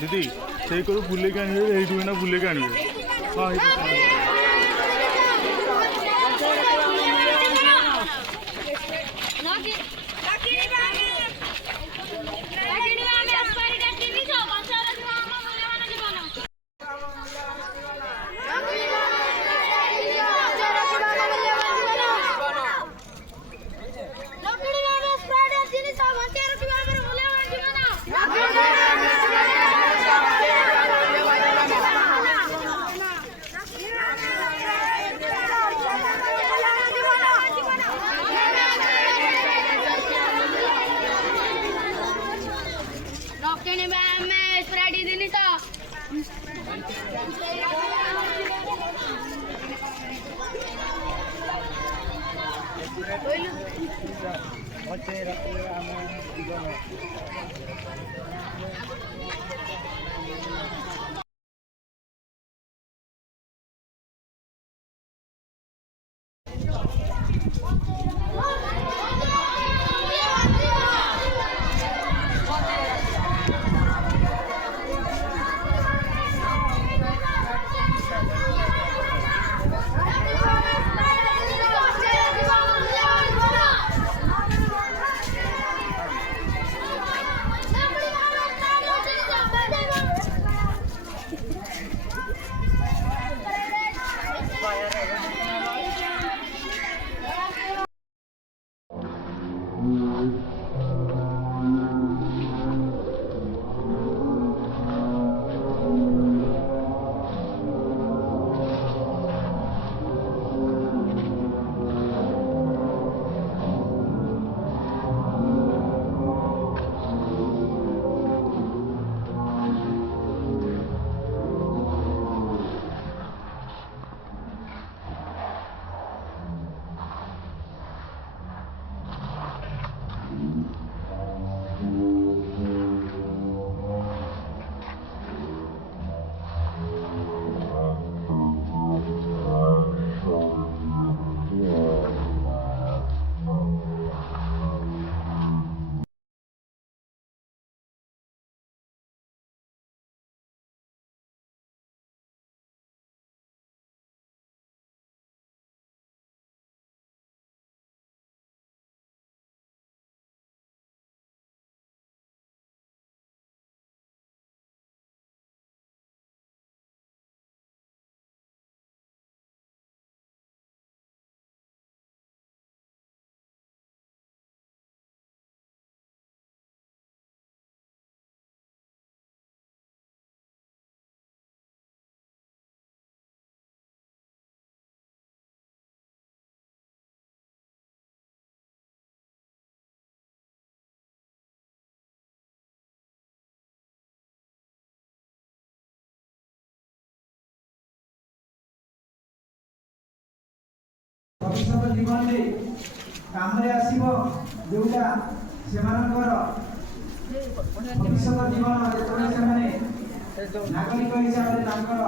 दीदी से करो बुले के आने ना बुले के आने भविष्य जीवन में काम आसो जोटा से भविष्य जीवन जो नागरिक हिसाब से जानवे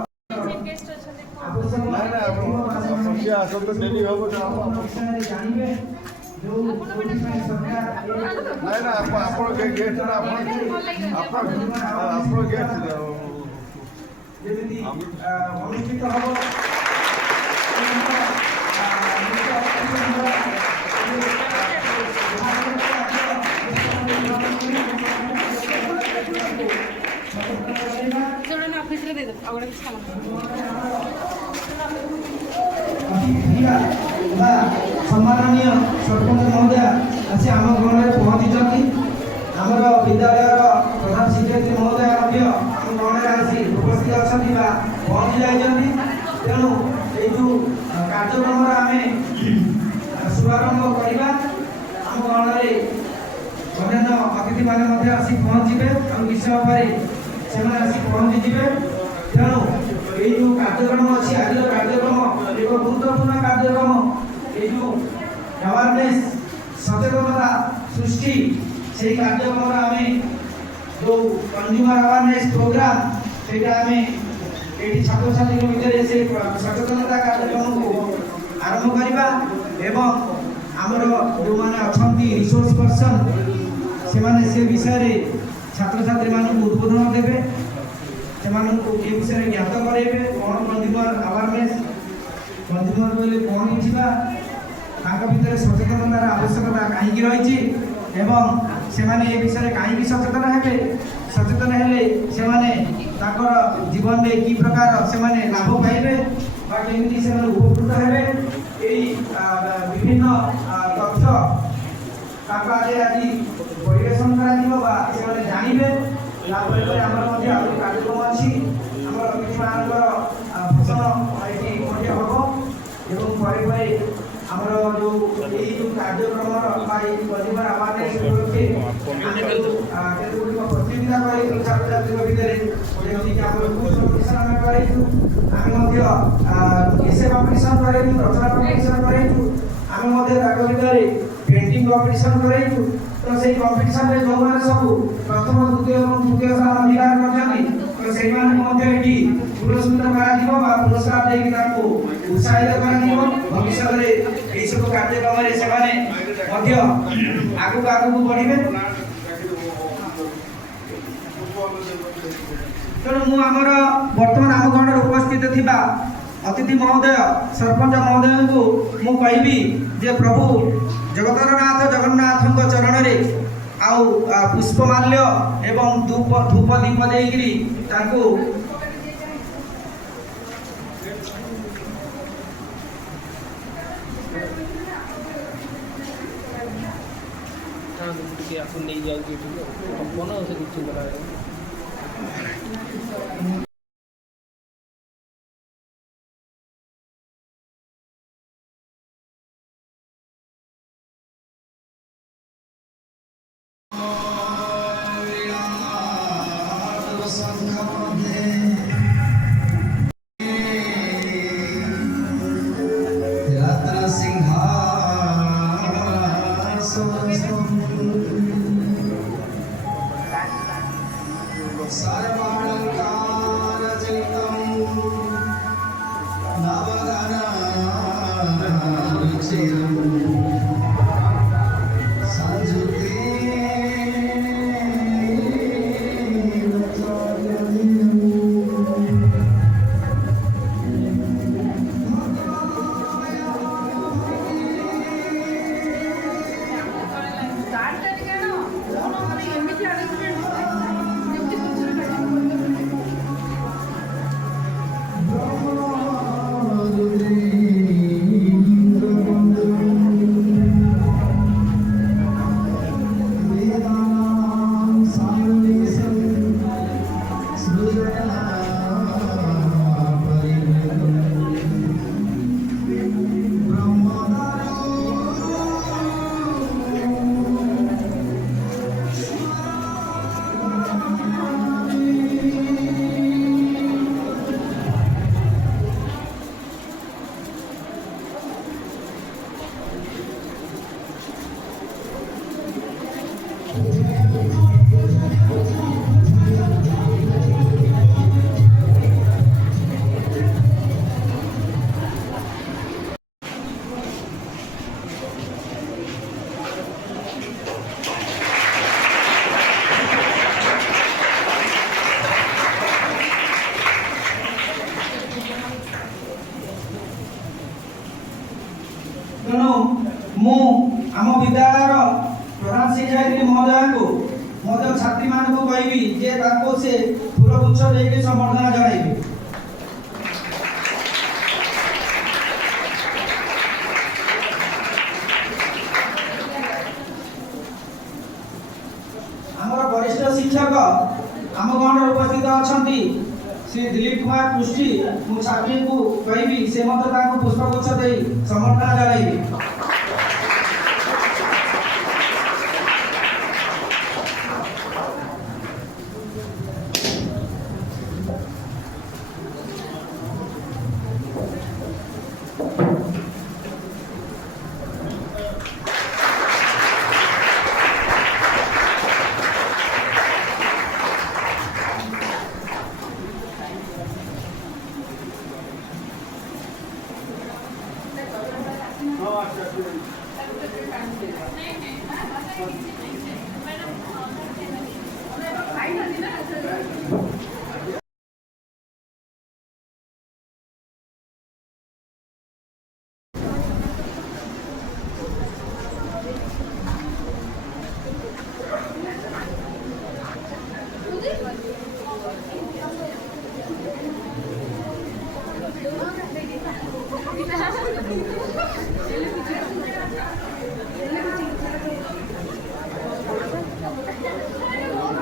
जो सरकार अनुष्ठित हम सम्माननीय सरपंच महोदय आसी आम घर में पहुँची आमर विद्यालय प्रधान शिक्षयित्री महोदय आम घर में आसी उपस्थित अच्छा पहुँची जाती तेणु यू कार्यक्रम आम शुभारंभ करवा आम घर में अन्य अतिथि मैंने आसी पहुँचे और किसी समय से पहुँची तेणु ये जो कार्यक्रम अच्छी आज कार्यक्रम एक गुरुत्वपूर्ण कार्यक्रम ये जो अवेयरनेस सचेतनता सृष्टि से कार्यक्रम आम जो कंज्यूमर अवेयरनेस प्रोग्राम से छात्र छात्री भितर से सचेतनता कार्यक्रम को आरंभ करवा एवं आमर जो मैंने अच्छा रिसोर्स पर्सन से विषय छात्र छात्री मान उद्बोधन देवे से विषय ज्ञात कराइबे कौन कंज्यूमर अवेयरनेस कंज्यूमर बोले कौन भितर सचेतनतार आवश्यकता कहीं रही एवं से विषय कहीं सचेतन हे सचेतन हेले से जीवन में कि प्रकार से लाभ पाइबे केमी से उपकृत हे विभिन्न तथ्य आगे आज परिवेशन कर जानवे कार्यक्रम अच्छी फसल ये हम एवं आमर जो कार्यक्रम कंज्यूमर अवेयरनेस उपलक्षे प्रतियोगिता छात्र छात्री भितर जमीक कम्पिटिशन एसे कम्पिटिशन करूँ रचना कम्पिटिशन करूँ आम भितर पेंटिंग कम्पिटिशन करूँ तो से कम्पिटिशन जो मैंने सब प्रथम द्वितीय और तृतीय स्थान अधिकार कर पुरस्कृत पुरस्कार उत्साहित कर भविष्य में यही सब कार्यक्रम आगू आगू बढ़े तेणु मुझर बर्तमान आम गण उपस्थित थिबा अतिथि महोदय सरपंच महोदय को मु कहबी जे प्रभु जगतर नाथ जगन्नाथ चरण में आउ पुष्पमाल्य एवं धूप दीप देकरी ताकू नहीं जाऊँगी सर्वालंकार तेणु मु आम विद्यालय प्रधान शिक्षयित्री महोदय को महोदय छात्री मान को कहबी जे ताको से फूलगुच्छ देके संबर्धना जणाइबे। आमर वरिष्ठ शिक्षक आम गण उपस्थित अच्छा श्री दिलीप कुमार पुष्टि मु छात्री को कहबी से पुष्पगुच्छ दे समर्थन जणाइबे।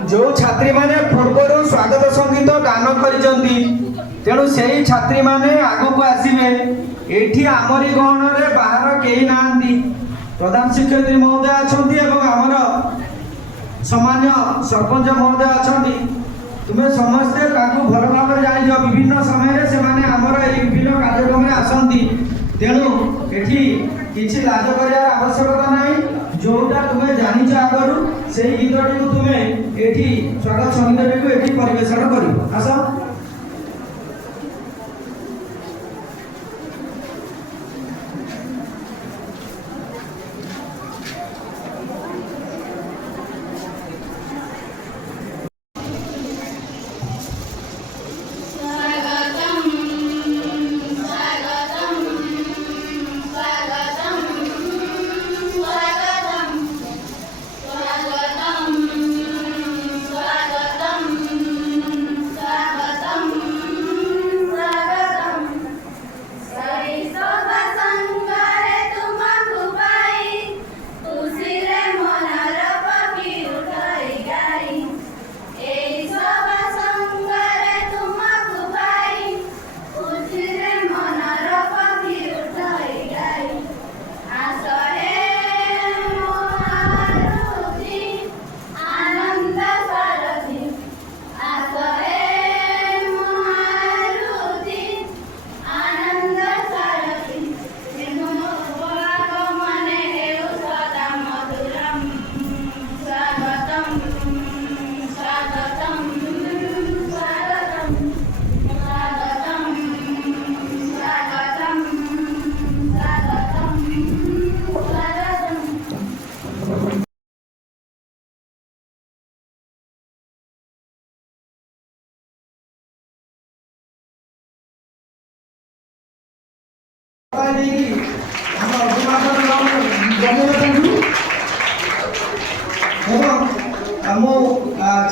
जो छात्री माने पूर्व स्वागत संगीत गान करिसंती तेणु से छात्री माने आगो को आसीबे। एठी आमरी गहन रे बाहर केही नांती प्रधान शिक्षयित्री महोदय अछंती एवं आमर सामान्य सरपंच महोदय अछंती। तुमे समस्ते ताकू भल भाव जानि जो विभिन्न समय रे से माने आमर ए विभिन्न कार्यक्रम रे आसंती तेणु एठी किछि लाज करियार आवश्यकता नाही। जोटा तुमे जानिछ आगरु सेही गीतटी को तुमे एठी स्वागत संगीत को एठी परिवेषण करिवो। आसा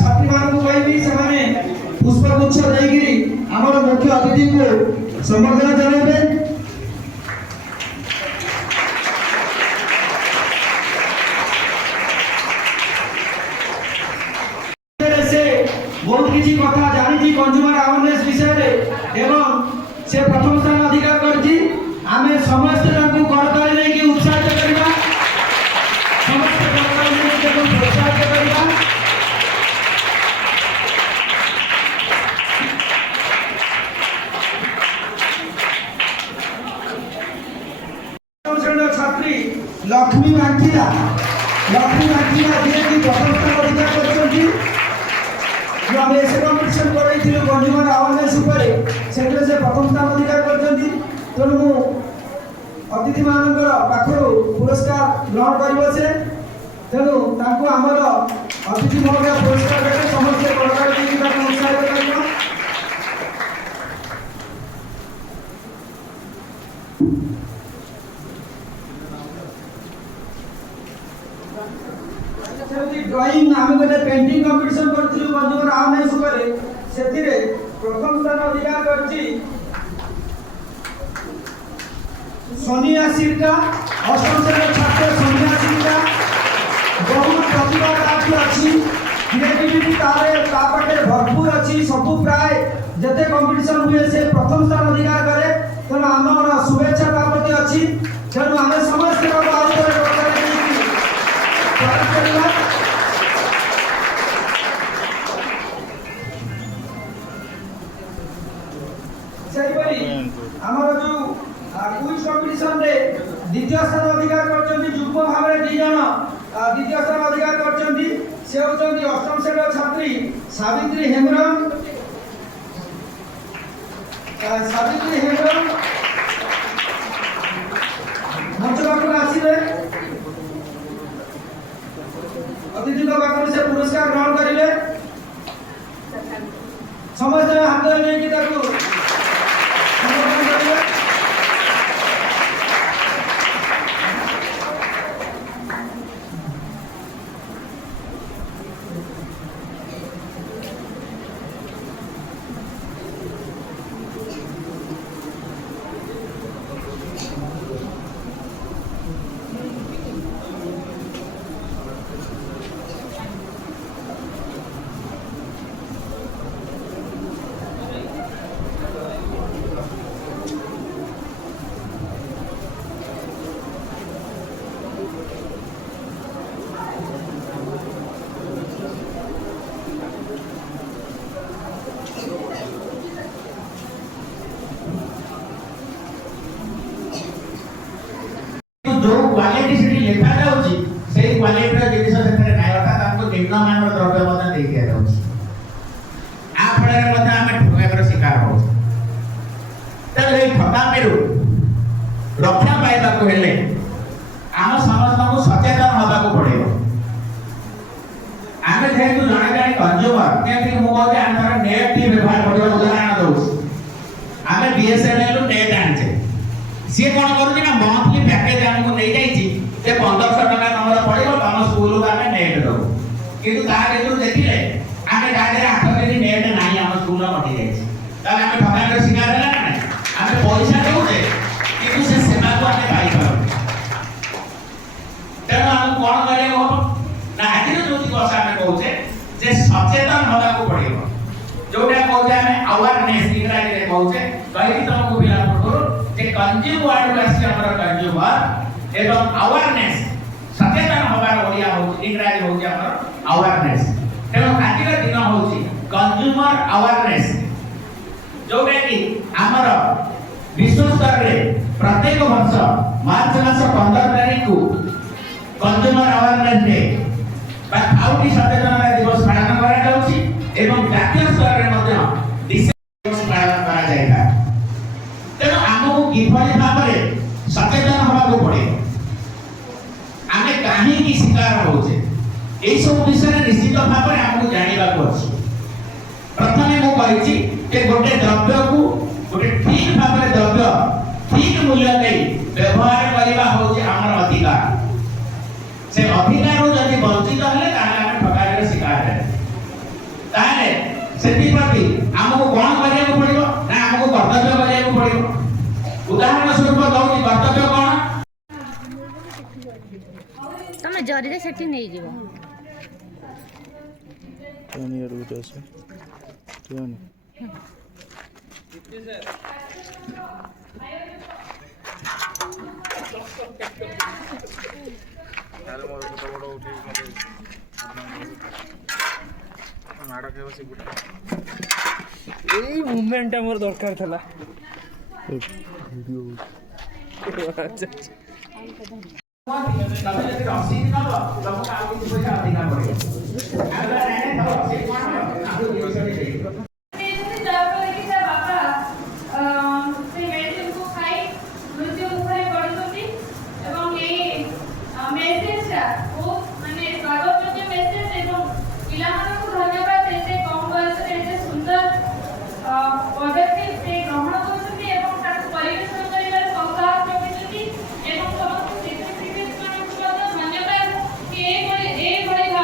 छात्री मान पुष्पगुच्छ देगिरी आमर मुख्य अतिथि को संबर्धना जनाइबे। से बहुत किसी कथा जानी कंज्यूमर अवेयरनेस विषय एवं से प्रथम स्थान अधिकार करछि। आमे समस्त ताकू करताली लेके उत्साहित करबा समस्त करताली लेके उत्साहित करबा। छात्री लक्ष्मी मांकिया जे कि प्रथम स्थान अधिकार करछथि। जो आमे एसे कॉम्पिटिशन करैथिलु कंज्यूमर अवेयरनेस ऊपर सेटले से प्रथम स्थान अधिकार करछथि। तेणु मु अतिथि मानकर पाखरु पुरस्कार ग्रहण करिबो से तेणु तांको हमर अतिथि महोदय पुरस्कार देके समस्त करताली लेके तांको उत्साहित करिबो। सेमती ड्राइंग आम गोटे पेंटिंग कंपटीशन करथिलु बंधुवर आने सुबरे सेथिरे प्रथम स्थान अधिकार करछि सोनिया सिरका अष्टम श्रेणी छात्र सोनिया सिरका बहुत प्रतिभा ताकि अछि क्रिएटिविटी तापटे भरपूर अछि सब प्राय जते कंपटीशन हुए से प्रथम स्थान अधिकार करे तेणु आमर शुभेच्छा तापति अछि तेणु आम समस्त आमर जो क्विज कंपटीशन रे द्वितीय स्थान अधिकार करछन्ती युग्म भाव में दी जण द्वितीय स्थान अधिकार करछन्ती से होछन्ती अष्टम श्रेणी छात्री सावित्री हेम्ब्रम मंच पाखु आसिले अतिथि पाखु से पुरस्कार ग्रहण करिले समस्त हाथ लेके ताकू समर्पण करिले जो क्वालिटी से लिखा जाउची से क्वालिटी रा जिनिस सेथरे नाय अर्थात हमको निम्न मान द्रव्य मते दे दिया जाउची आ फळे मते हमें ठगाकर शिकार हो तबे ए ठगा मेरु रक्षा पाइबा को हेले हम समस्त को सचेतन होबा को पड़ियो आमे जेतु जणा जणी कंज्यूमर केति मो कहते आंतर नेट टी व्यवहार करियो उदाहरण दउची आमे बीएसएनएल नेट आनचे सी कोन करू ना मंथली पैकेज हमको नहीं जाईची जे 1500 टका नंबर पड़ियो हम स्कूल का में नेट दो किंतु ता जेतु देखिले आमे गाडे 8 दिन नेट नाही हम स्कूल मटी जाईची ताले आमे ठगा कर शिकार होला ना आमे पैसा देउचे किंतु से सेवा को आमे पाई पारो तेणु हम कोन करे हो ना आदि जोति भाषा में कहउचे जे सचेतन होबा को पड़ियो जोटा कहउचे आमे अवेयरनेस इंग्रजी रे कहउचे कहि तुमको बिला करो जे कंज्यूमर वर्ड आसी हमर कंज्यूमर एवं अवेयरनेस सचेतन होबार ओडिया हो इंग्रजी हो जे हमर अवेयरनेस तेनो आजिर दिन होची कंज्यूमर अवेयरनेस जोबे कि हमर विश्व स्तर रे प्रत्येक वर्ष मार्च मास 15 तारिख को कंज्यूमर अवेयरनेस डे बा खाउटी सचेतनता दिवस पालन करा जाउची एवं जातीय स्तर रे मध्ये दिवस पालन करा जायता तेणु आमको किभଳି भाବରେ सचेतन होबाको पड़े आमे काहे शिकार होचे ए सब विषय निश्चित भाବରେ हमको जानिबाको अछि प्रथमे मो कहिछि जे गोटे द्रव्य को गोटे ठीक भाବରେ द्रव्य ठीक मूल्य देई व्यवहार करिबा होचे हमर अधिकार से अधिकार जदि वंचित हले ताले हम ठगारे शिकार हे ताले सेति प्रति हमको कोन करिया को पड़िबो ना हमको कर्तव्य करिया को पड़िबो उदाहरण स्वरूप दउची कर्तव्य कोन तमे जरी रे सेठी नै जीवो यानी यार उठा से यानी यार मोर फोटो फोटो उठे मते माडा के बसी गुटा एई मूवमेंट हमर दरकार थला वीडियो अच्छा तब जदि रसीद नब तब का आगे पैसा अधिकार पड़े अगर नहीं तो रसीद कोन आगु पैसा दे धन्यवाद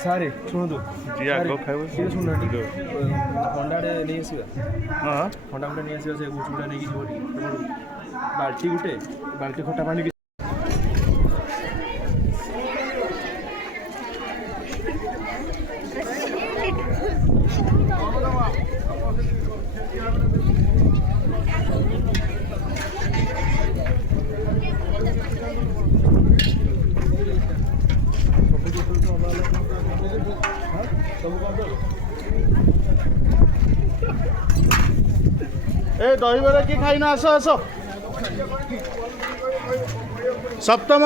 ସାରେ ଶୁଣନ୍ତୁ ଯିଏ ଆଗ ଖାଇବ ସିଏ ଶୁଣୁନାହାନ୍ତି ଥଣ୍ଡାଟେ ନେଇ ଆସିବା ହଁ ଥଣ୍ଡା ଫଣ୍ଡା ନେଇ ଆସିବା ସେ ଗୁଚୁଟା ନେଇକି ଯିବ ଟିକେ ବାଲ୍ଟି ଗୋଟେ ବାଲ୍ଟି ଖଟା ପାଣି ए दहीबरा किए खाइन आस आस सप्तम